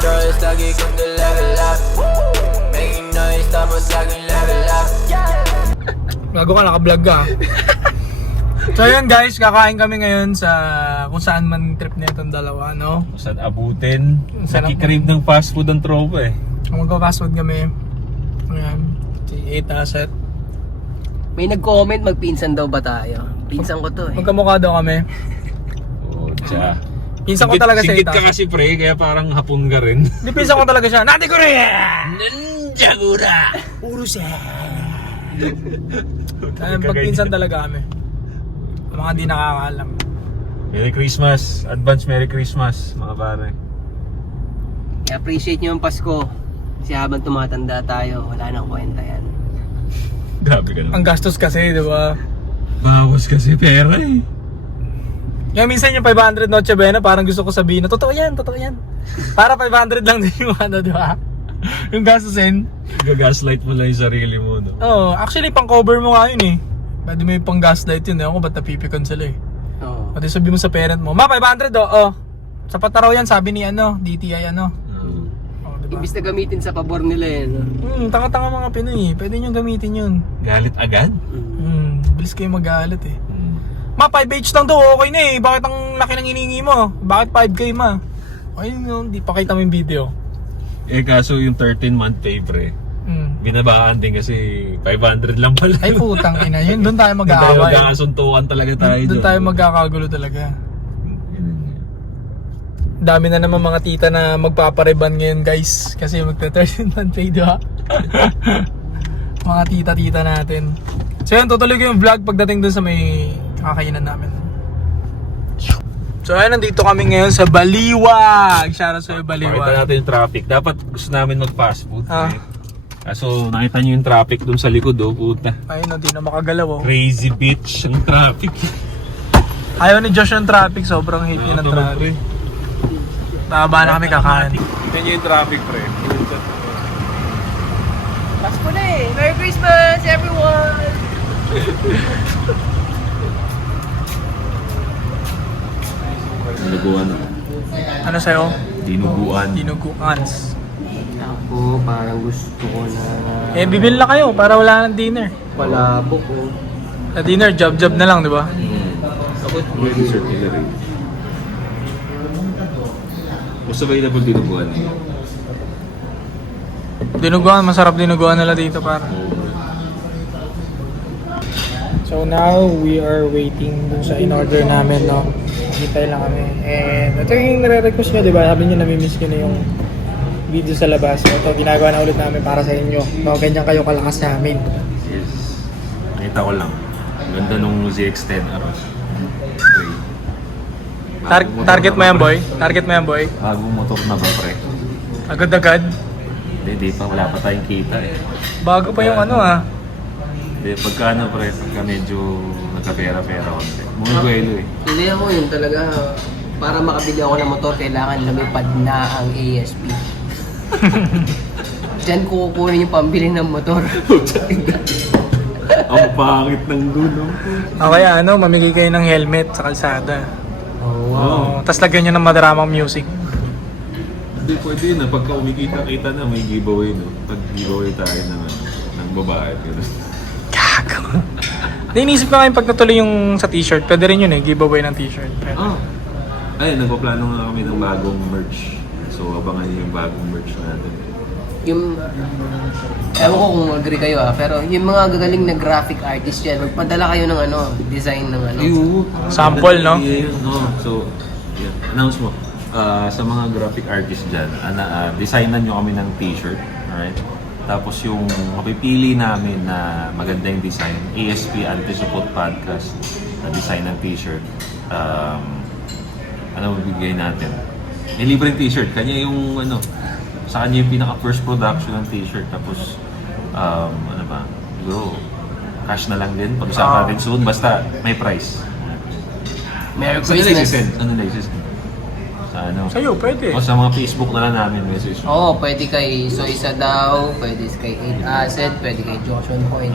choice, lagi kong level up. Making noise, tapos laging level up. Bago ka, naka-vlog ka. So yun guys, kakain kami ngayon sa kung saan man trip na itong dalawa, no? Kung saan abutin. Sarap. Nakikrave ng fast food ang tropa eh. Kung magpa-fast food kami. Ayan, si 8 Asset. May nag-comment, magpinsan daw ba tayo? Pinsan ko to eh. Magkamukha daw kami. Oo, tiya. Pinsan ko talaga si 8 Sigit ka Asset. kasi pre, kaya parang hapon ka rin. Hindi, pinsan ko talaga siya. Nati ko rin! Nanjagura! Puro siya! Kaya pagpinsan talaga kami. Ang mga di nakakaalam. Merry Christmas! Advance Merry Christmas, mga pare. I-appreciate nyo ang Pasko. Kasi habang tumatanda tayo, wala nang kwenta yan. Grabe ka Ang naman. gastos kasi, di ba? Bawas kasi pera eh. Kaya minsan yung 500 Noche Buena, parang gusto ko sabihin na, totoo yan, totoo yan. Para 500 lang din yung ano, di ba? Yung gastusin. Gagaslight mo lang yung sarili mo, no? Oo, actually, pang cover mo nga yun eh. Pwede mo yung pang gaslight yun, ewan ko ba't napipikon sila eh. Oo. Pati sabi mo sa parent mo, ma, 500 oh. Sapat na raw yan, sabi ni ano, DTI ano. Oh, diba? Imbis na gamitin sa pabor nila eh. No? Tanga-tanga mga Pinoy eh. Pwede nyo gamitin yun. Galit agad? Bilis kayo magalit eh. Ma, 5H lang daw, okay na eh. Bakit ang laki ng iningi mo? Bakit 5K ma? Ay, no, di pakita mo yung video. Eh kaso yung 13-month pay pre, binabaan din kasi 500 lang pala. Ay putang ina yun, doon tayo Doon tayo mag-aaway. magkakasuntukan talaga tayo Doon tayo magkakagulo talaga. Dami na naman mga tita na magpapareban ngayon guys. Kasi magta-13 month pay, di ba? Mga tita-tita natin. So yun, tutuloy ko yung vlog pagdating dun sa may kakainan namin. So ayun, nandito kami ngayon sa Baliwag. Shoutout sa'yo, Pakita Baliwag. natin yung traffic. Dapat gusto namin mag-fast food. Ah. Eh. Kaso nakita nyo yung traffic dun sa likod, oh, puta. Ayun, hindi na makagalaw oh. Crazy bitch ang traffic. Ayaw ni Josh ng traffic, sobrang hate niya ng traffic. Taba na kami kakain. Tignan nyo yung traffic, pre. Pasko na eh! Merry Christmas everyone! Dinuguan. Ano sa'yo? Dinuguan. Dinuguans. Ako, parang gusto ko na... Eh, bibil na kayo para wala ng dinner. Palabok ko. Sa dinner, job-job na lang, di ba? Ako, May dessert nila rin. Mas available dinuguan. Dinuguan, masarap dinuguan nila dito para. So now, we are waiting dun sa in-order namin, no? Hintay lang kami. And ito yung nare-request nyo, di ba? Sabi nyo, namimiss nyo na yung video sa labas. So, ito, ginagawa na ulit namin para sa inyo. No, ganyan kayo kalakas namin. Yes. Nakita ko lang. Ganda nung ZX-10 Aros. Target mo yan, boy? Target mo yan, boy? Bagong motor na ba, pre? Agad-agad. Hindi pa. Wala pa tayong kita eh. Bago pa yung ano, ah. Hindi, pagka ano, pre, pagka medyo nagkapera-pera konti. Mga guelo eh. hindi ako yun talaga. Para makabili ako ng motor, kailangan lumipad na ang ASP. Diyan ko kukunin yung pambili ng motor. Ang pangit ng dulo. O kaya ano, mamili kayo ng helmet sa kalsada. Wow. Tapos lagyan nyo ng madaramang music. Hindi, pwede yun na. Pagka umikita-kita na, may giveaway, no? Pag-giveaway tayo ng babae. Gano'n. Gago. Hindi, inisip ko ngayon pag natuloy yung sa t-shirt. Pwede rin yun eh, giveaway ng t-shirt. Oh. Ay, nagpaplano nga kami ng bagong merch. So, abangan niyo yung bagong merch natin. Yung, ewan ko kung agree kayo pero yung mga gagaling na graphic artist dyan, magpadala kayo ng ano, design ng ano. Sample, no? No? So, yeah. Announce mo. Sa mga graphic artist dyan, designan nyo kami ng t-shirt. Alright? Tapos yung mapipili namin na maganda yung design, ASP Anti-Support Podcast, na design ng t-shirt. Ano mabigay natin? May libreng t-shirt. Kanya yung ano, sa kanya yung pinaka-first production ng t-shirt. Tapos, ano ba? Siguro, cash na lang din. Pag-usapan natin soon. Basta, may price. Merry Saan nila Christmas. i-send? Ano nila i-send? Sa ano? Sa'yo, pwede. O sa mga Facebook na lang namin message. Oo, pwede kay Soisa daw, pwede kay 8 Asset, pwede kay Joshua Point.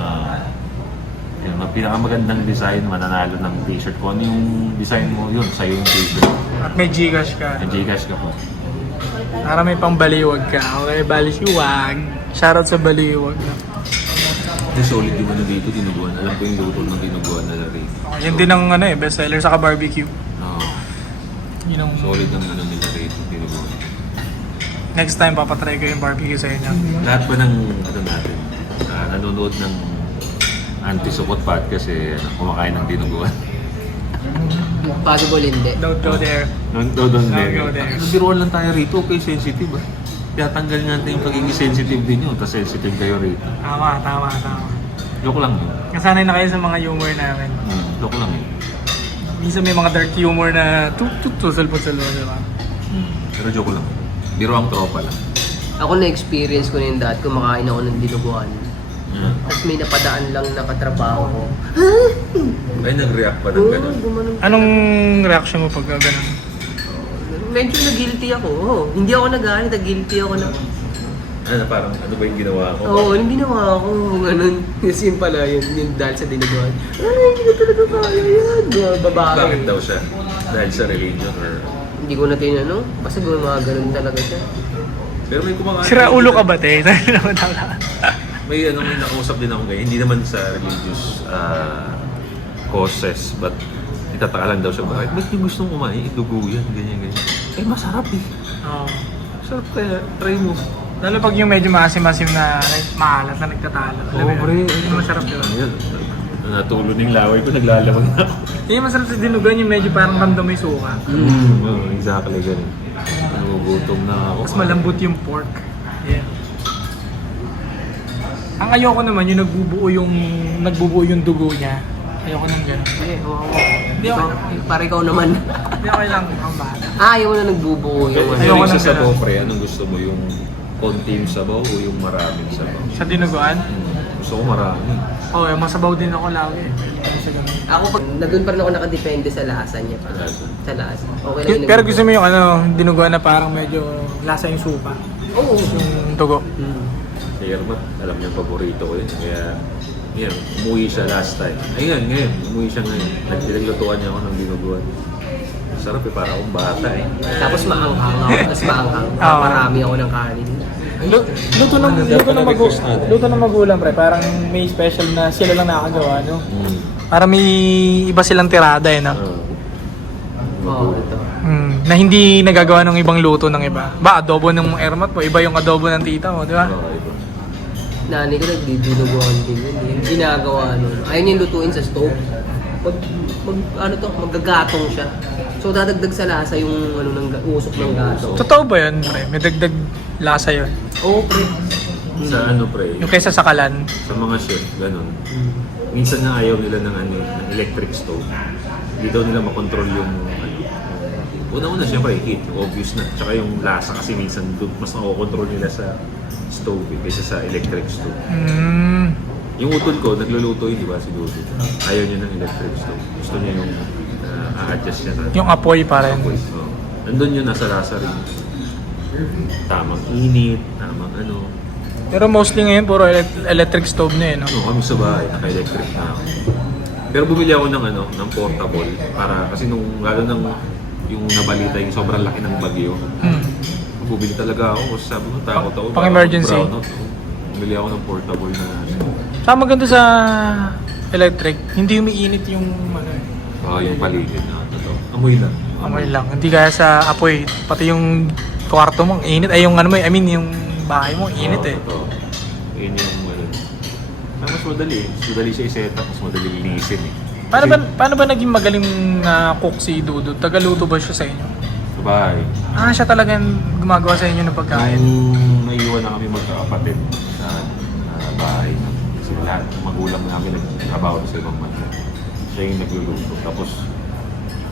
Yun, ang pinakamagandang design, mananalo ng t-shirt. Kung ano yung design mo, yun, sa'yo yung t-shirt. At may Gcash ka. May Gcash ka po. Para may pang baliwag ka. Okay, baliwag. Shoutout sa baliwag. Ito solid yung ano dito, dinuguan. Alam ko yung luto ng dinuguan na Rito. Yan din ang ano best seller sa barbecue. Oo. Yun ang Solid ng ano nila Rito, dinuguan. next time papatry ko yung barbecue sa inyo. Lahat ba ng ano natin, nanonood ng anti-sukot podcast kumakain ng dinuguan. Possible hindi. Don't go there. Don't Don't go there. Biruan lang tayo rito, okay, sensitive ah. Kaya tanggal nga natin yung pagiging sensitive din yun, tapos sensitive kayo rito. Tama. Joke lang yun. Kasanay na kayo sa mga humor namin. Joke lang yun. Minsan may mga dark humor na tutul-putul, di ba? Pero joke lang. Biro ang tropa lang. Ako na-experience ko na yung dati, kumakain ako ng dinuguan. Yeah. Tapos may napadaan lang na katrabaho ko. Ay, nag-react pa ng gano'n. Gumanon. Anong reaction mo pag ganun? Medyo na-guilty ako. Oh, hindi ako nagalit, na-guilty ako na. Ano, parang ano ba yung ginawa ko? Oo, yung ginawa ko, ganun. Kasi yun pala, yun dahil sa dinuguan. Ay, hindi na talaga kaya yan. Babae. Bakit daw siya? Dahil sa religion or... Hindi ko na tinanong. Basta gumawa ganun talaga siya. Pero may kumakain. Sira ulo ka ba, te? May nakausap din ako ngayon. Hindi naman sa religious causes, but itataka lang daw siya. Ba't yung gustong kumain? Idugo yan, ganyan. Eh, masarap eh. Oo. Masarap kaya, try mo. Lalo pag yung medyo maasim-asim na like, maalat na nagtatalo. Alam mo yun? Yung masarap yun. Ayan, natulo ng laway ko, naglalawag na ako. Yung masarap sa dinugan yung medyo parang ramdam may suka. Exactly, ganun. Nagugutom na ako. Tapos malambot yung pork. Yeah. Ang ayoko naman yung nagbubuo yung dugo niya. Ayoko nang gano'n. Hindi, oo. Hindi ako. Para ikaw naman. Hindi okay lang ang bahala. Ayaw mo na nagbubuo yung ano. Ayoko Sa ng sabaw, ganun. pre, anong gusto mo? Yung konting sabaw o yung maraming sabaw? Sa dinuguan? Gusto ko marami. Oo, masabaw din ako lagi. Sa ganun. Ako, nandun pa rin ako nakadepende sa lasa niya. Lasa. Sa lasa. Okay lang yung Pero gusto mo yung dinuguan na parang medyo lasa yung supa. Oo. Yung dugo. Si Yermat, alam niya paborito ko yun. Kaya, yan, umuwi siya last time. Ayun, ngayon, umuwi siya ngayon. Naglutuan niya ako ng dinuguan. Sarap eh, para akong bata eh. Tapos maanghang ako. Tapos maanghang. Oo. Marami ako ng kanin. Luto ng magulang, pre. Parang may special na sila lang nakagawa, no? Para may iba silang tirada, eh, no? Oo, ito. Na hindi nagagawa ng ibang luto ng iba. Ba, adobo ng Ermat po, iba yung adobo ng tita mo, di ba? Nanay ko nagdidinuguan din yun. Yung ginagawa nun. Ayun yung lutuin sa stove. Magagatong siya. So dadagdag sa lasa yung ng usok ng gatong. Totoo ba yun, pre? May dagdag lasa yun. Oo, pre. Sa ano, pre, Yung kaysa sa kalan. sa mga chef, ganun. Minsan na ayaw nila ng electric stove. Hindi daw nila makontrol yung una-una siyempre heat, obvious na. Tsaka yung lasa kasi minsan mas makokontrol nila sa stove kaysa sa electric stove. Yung utol ko, nagluluto yun, di ba, si Dudu. Ayaw niya ng electric stove. Gusto niya yung a-adjust niya sa Yung apoy pa rin. apoy. So, nandun yun, nasa lasa rin. Tamang init, tamang ano. Pero mostly ngayon, puro electric stove na, eh, no? Kami sa bahay, naka-electric na ako. Pero bumili ako ng ng portable para kasi lalo nang yung nabalita yung sobrang laki ng bagyo. Bumili talaga ako kasi sabi ko takot ako. Pang-emergency. Bumili ako ng portable na Saka maganda sa electric, hindi umiinit yung yung paligid na totoo. Amoy lang. amoy lang. Hindi kaya sa apoy. Pati yung kwarto mo, init. Ay, yung yung bahay mo, init eh. Totoo. Yun yung mas madali. Mas madali siya i-set up, mas madali linisin eh. Paano ba naging magaling na cook si Dudu? Tagaluto ba siya sa inyo? Sa bahay. Siya talagang gumagawa sa inyo ng pagkain. Nung naiwan na kami magkakapatid sa bahay, kasi lahat ng magulang namin nagtrabaho sa ibang bansa. Siya yung nagluluto. Tapos,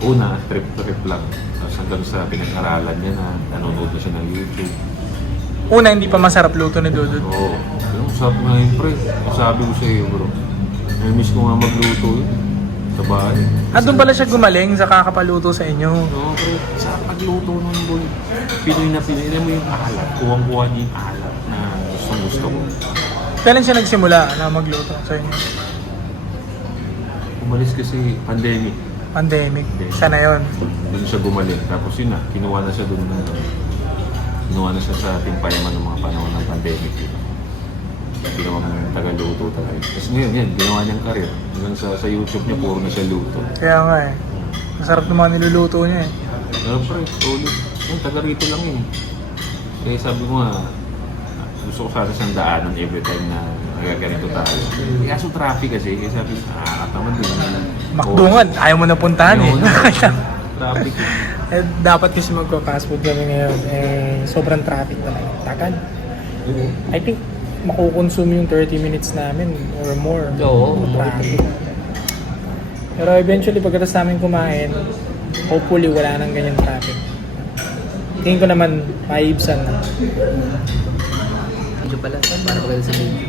una, trip-trip lang. Tapos hanggang sa pinag-aralan niya na nanonood na siya ng YouTube. Una, hindi pa masarap luto ni Dudu. Oo. Pero sarap nga yun, pre. Sabi ko sa iyo, bro. Namiss ko nga magluto yun. Sa bahay. Doon pala siya gumaling sa kakapaluto sa inyo. Oo, pre. Sarap magluto nun, boy. Pinoy na Pinoy. Alam mo yung alat. Kuwang-kuha niya yung alat na gusto ko. Kailan siya nagsimula na magluto sa inyo? Umalis kasi pandemic. Pandemic. Sana yun. Doon siya gumaling. Tapos yun na, kinuha na siya doon ng Ginawa na siya sa Timpayaman ng mga panahon ng pandemic. Ginawa ng taga-luto talaga. Tapos ngayon, yan, ginawa niyang career. Hanggang sa YouTube niya, puro na siya luto. Kaya nga eh. Masarap naman niluluto niya eh. Pero pre, solid. Yan, taga rito lang eh. Kaya sabi ko nga, gusto ko sana siyang daanan every time na nagaganito tayo. Kaso traffic kasi, kaya sabi ko, tamad din. Makdungan, ayaw mo na puntahan eh. Traffic eh. Eh, dapat kasi magpa-fast food kami ngayon. Eh, sobrang traffic talaga. Takan. I think makukonsume yung 30 minutes namin or more. Oo. Traffic. Pero eventually, pagkatapos namin kumain, hopefully wala nang ganyan traffic. Tingin ko naman, maiibsan na. Medyo pala, para maganda sa video.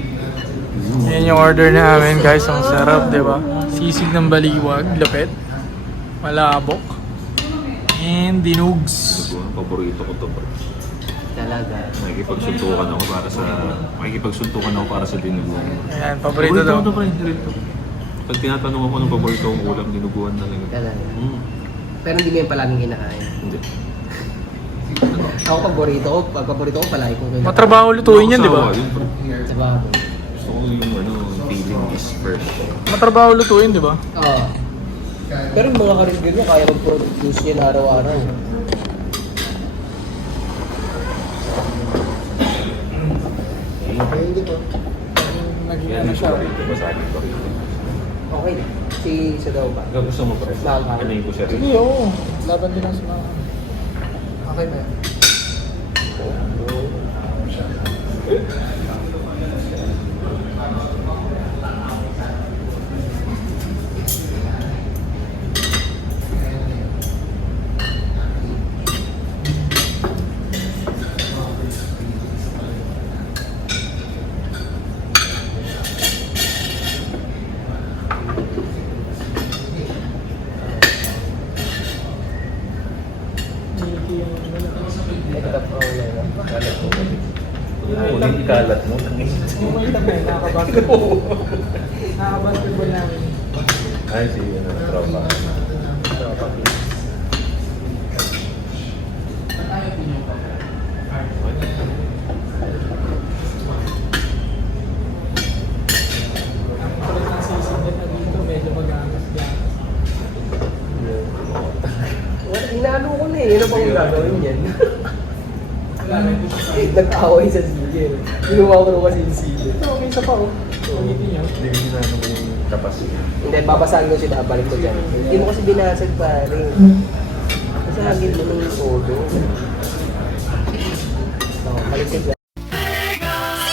Yan yung order namin guys, ang sarap, di ba? Sisig ng baliwag, lapit, malabok, and dinugs. Ang paborito ko to pre. Talaga. Makikipagsuntukan ako para sa dinuguan. Ayan, paborito daw. ko pre, dito. Pag tinatanong ako ng paborito kong ulam, dinuguan talaga. Talaga. Mm. Pero hindi mo yung palaging kinakain. Hindi. Ako pag paborito ko palagi ko. Matrabaho lutuin yan, di ba? Sawa yun, pre. Diba? Gusto ko yung feeling is fresh. Matrabaho lutuin, di ba? Oo. Pero yung mga karindin mo, kaya mag-produce yan araw-araw. Ay, hindi ko. Naging Yan ano yung siya. paborito ko sa akin ko rin. Okay. Si daw ba? Gusto mo pre? Laban. Kanayin ko siya rin. Sige, oo. Laban din ang sa mga... Okay na yan. Hindi kalat mo. Nakakabasketball namin. Ay, si tropa. Kulit ng sisig na dito, medyo mag-angas-gangas. Inano ko na eh. Ano bang gagawin yan? Nag-away sa sigil. Ginawa ko naman kasi yung sigil. Ito, may isa pa oh. Ulitin niya. Hindi ko ginano mo yung tapas niya. Hindi, babasahan ko siya, balik ko dyan. Hindi mo kasi binasag pare. Kasi lagyan mo ng todo. Balik ko dyan.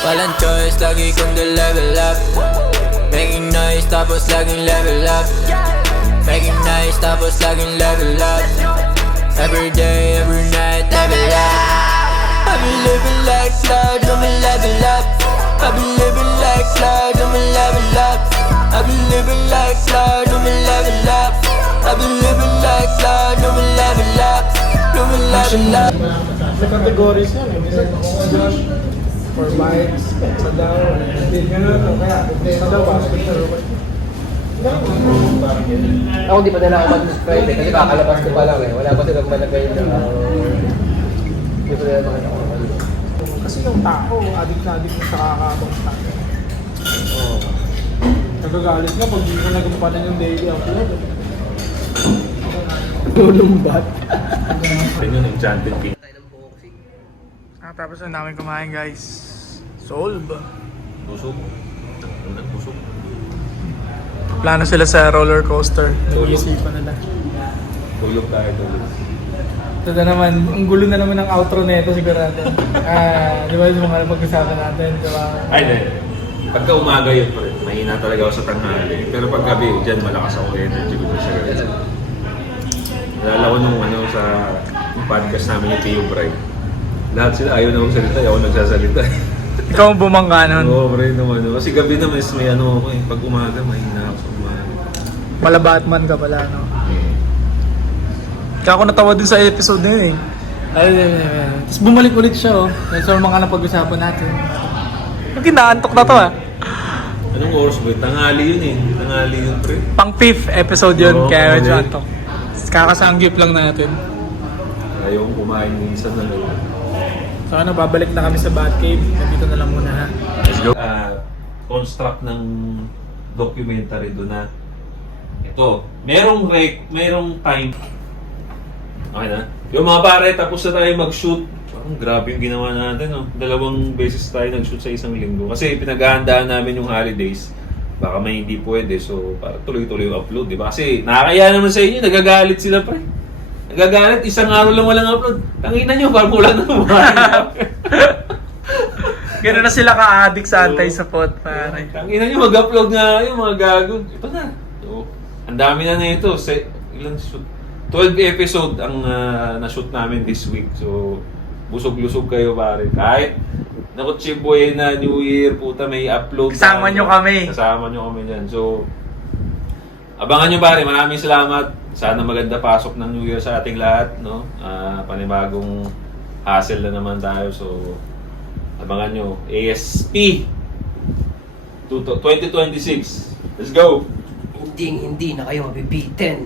Walang choice, lagi kong level up. Making noise, tapos laging level up. Making nice, tapos laging level up. Every day, every night, level up. I be living like life, I'ma level up. I be living like life, I'ma level up. I be living like life, I'ma level up. I be living like life, I'ma level up. I'ma level up. Sa categories yan eh. Minsan ako for bikes, sa daw, hindi ganun. Kaya, sa daw, basketball. Ako di pa na ako mag-subscribe eh, kasi kakalabas ko pa lang eh. Wala pa silang malagay na hindi pa nila makita ko. Kasi yung tao, adik na sa kakakabang stock. Oo. Nagagalit nga pag hindi ko nagampanan yung daily upload. Lulumbat. Ayun yung Enchanted King. Tapos na namin kumain guys. Solve. Busog. Busog. Plano sila sa roller coaster. Nag-iisipan nila. Tulog tayo tulog. Ito na naman, ang gulo na naman ang outro nito sigurado. Di ba yung mga pag-usapan natin, di ba? Ay, hindi. Pagka umaga yun, pre, mahina talaga ako sa tanghali. Pero pag gabi, dyan malakas ako energy ko sa gabi. Nalala ko nung sa yung podcast namin ni Tio Bray. Lahat sila ayaw na magsalita, ayaw nagsasalita. Ikaw ang bumangga nun. Oo, pre, naman. Kasi gabi naman is may ako eh. Pag umaga, mahina ako sa umaga. Mala Batman ka pala, no? Kaya ako natawa din sa episode na yun eh. Tapos bumalik ulit siya oh. So mga napag-usapan natin. Yung kinaantok na to ah. Anong oras ba? Tanghali yun eh. Tanghali yun, pre. Pang 5th episode yun, Oo, kaya medyo okay. antok. Kakasanggip lang natin. Ayaw kumain minsan na lang. So ano, babalik na kami sa Batcave. Nandito na lang muna ha. Let's go. Construct ng documentary doon na ito, merong time. Okay na? Yung mga pare, tapos na tayo mag-shoot. Parang grabe yung ginawa natin, no? 2 beses tayo nag-shoot sa isang linggo. Kasi pinaghahandaan namin yung holidays. Baka may hindi pwede, so para tuloy-tuloy yung upload, di ba? Kasi nakakaya naman sa inyo, nagagalit sila pa. Nagagalit, isang araw lang walang upload. Tanginan nyo, parang wala na Gano'n na sila ka-addict sa anti-support, pare. Tanginan nyo, mag-upload nga kayo, mga gago. Ito na. So, ang dami na nito. Ilang shoot? 12 episode ang na-shoot namin this week. So, busog-lusog kayo, pare. Kahit Nakutsi Buena, New Year, puta, may upload. Kasama nyo kami. Kasama nyo kami dyan. So, abangan nyo, pare. Maraming salamat. Sana maganda pasok ng New Year sa ating lahat, no? Panibagong hassle na naman tayo. So, abangan nyo. ASP 2026. Let's go! Hindi na kayo mabibitin.